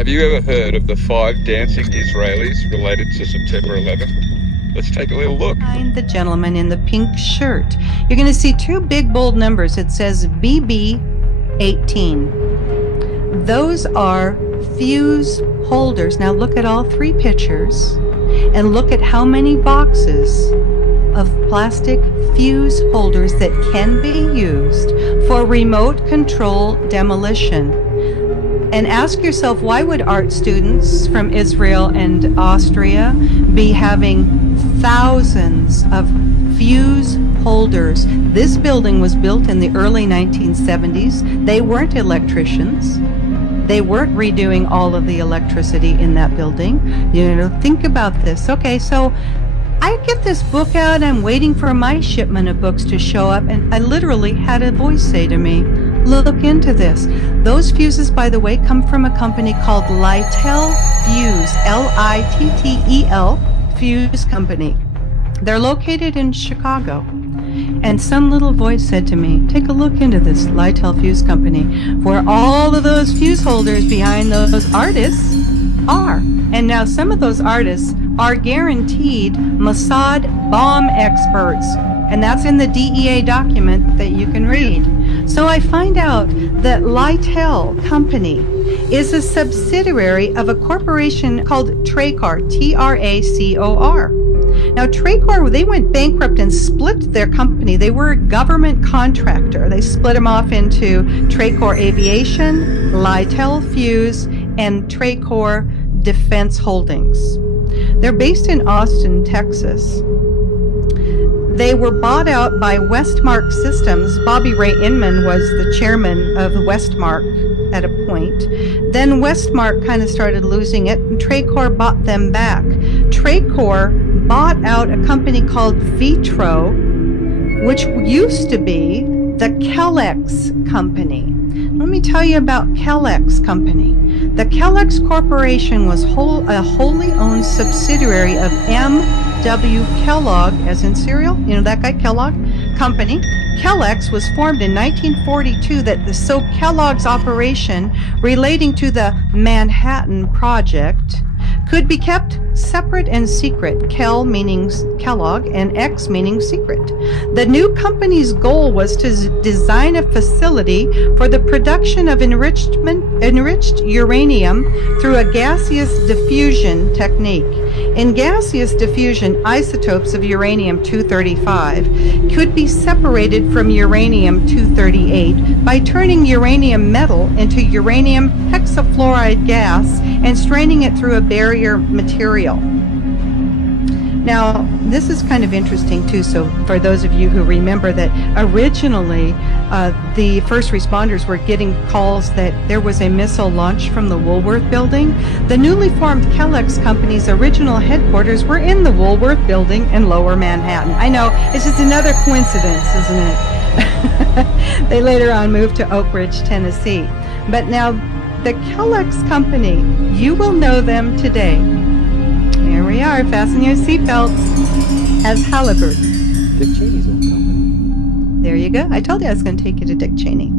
Have you ever heard of the 5 dancing Israelis related to September 11th? Let's take a little look. Behind the gentleman in the pink shirt, you're going to see 2 big bold numbers. It says BB18. Those are fuse holders. Now look at all 3 pictures and look at how many boxes of plastic fuse holders that can be used for remote control demolition. And ask yourself, why would art students from Israel and Austria be having thousands of fuse holders? This building was built in the early 1970s. They weren't electricians. They weren't redoing all of the electricity in that building. Think about this. Okay, so I get this book out, I'm waiting for my shipment of books to show up, and I literally had a voice say to me, look into this. Those fuses, by the way, come from a company called Littel Fuse, Littel Fuse Company. They're located in Chicago. And some little voice said to me, take a look into this Littel Fuse Company, where all of those fuse holders behind those artists are. And now some of those artists are guaranteed Mossad bomb experts. And that's in the DEA document that you can read. So I find out that Littel Company is a subsidiary of a corporation called Tracor, Tracor. Now Tracor, they went bankrupt and split their company. They were a government contractor. They split them off into Tracor Aviation, Littel Fuse, and Tracor Defense Holdings. They're based in Austin, Texas. They were bought out by Westmark Systems. Bobby Ray Inman was the chairman of Westmark at a point. Then Westmark kind of started losing it, and Tracor bought them back. Tracor bought out a company called Vitro, which used to be the Kellex Company. Let me tell you about Kellex Company. The Kellex Corporation was a wholly owned subsidiary of M.W. Kellogg, as in cereal, that guy Kellogg Company. Kellex was formed in 1942 so Kellogg's operation relating to the Manhattan Project could be kept separate and secret. Kel meaning Kellogg and X meaning secret. The new company's goal was to design a facility for the production of enriched uranium through a gaseous diffusion technique. In gaseous diffusion, isotopes of uranium-235 could be separated from uranium-238 by turning uranium metal into uranium hexafluoride gas and straining it through a barrier material. Now, this is kind of interesting too. So for those of you who remember that originally the first responders were getting calls that there was a missile launched from the Woolworth building, the newly formed Kellex Company's original headquarters were in the Woolworth building in Lower Manhattan. I know, it's just another coincidence, isn't it? They later on moved to Oak Ridge, Tennessee. But now, the Kellex Company, you will know them today. Here we are, fasten your seatbelts, as Halliburton. Dick Cheney's old company. There you go. I told you I was going to take you to Dick Cheney.